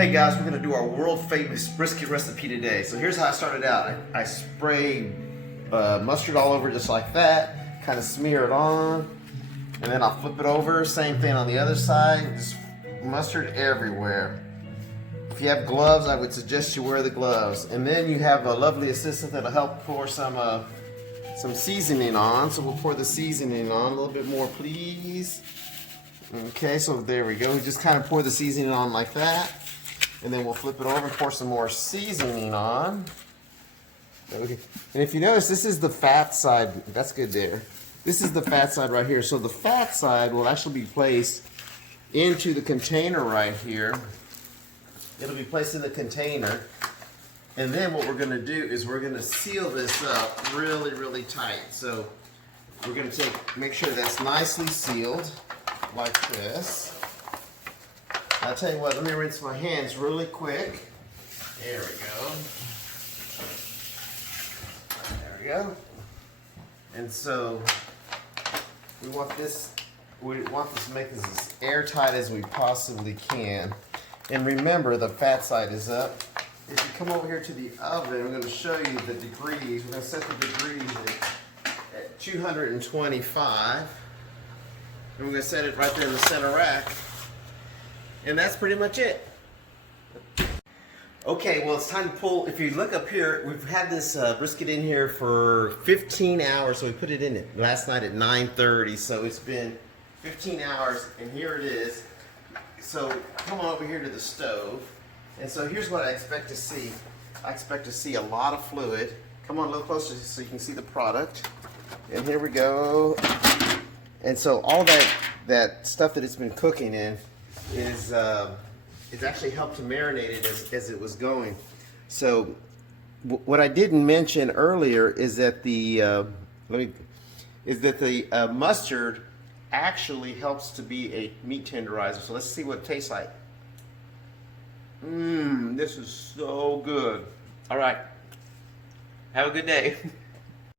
Hey guys, we're gonna do our world famous brisket recipe today. So here's how I started out. I spray mustard all over just like that, kind of smear it on, and then I'll flip it over, same thing on the other side, just mustard everywhere. If you have gloves, I would suggest you wear the gloves. And then you have a lovely assistant that'll help pour some seasoning on. So we'll pour the seasoning on a little bit more, please. Okay, so there we go. We just kind of pour the seasoning on like that. And then we'll flip it over and pour some more seasoning on. Okay. And if you notice, this is the fat side. That's good there. This is the fat side right here. So the fat side will actually be placed into the container right here. It'll be placed in the container. And then what we're going to do is we're going to seal this up really, really tight. So we're going to make sure that's nicely sealed like this. I'll tell you what, let me rinse my hands really quick. There we go. There we go. And so we want this to make this as airtight as we possibly can. And remember, the fat side is up. If you come over here to the oven, I'm going to show you the degrees. We're going to set the degrees at 225. And we're going to set it right there in the center rack. And that's pretty much it. Okay, well, it's time to pull. If you look up here, we've had this brisket in here for 15 hours. So we put it in it last night at 9:30. So it's been 15 hours, and here it is. So come on over here to the stove. And so here's what I expect to see. I expect to see a lot of fluid. Come on a little closer so you can see the product. And here we go. And so all that stuff that it's been cooking in is it's actually helped to marinate it as it was going. So what I didn't mention earlier is that the mustard actually helps to be a meat tenderizer. So let's see what it tastes like. This is so good. All right. Have a good day.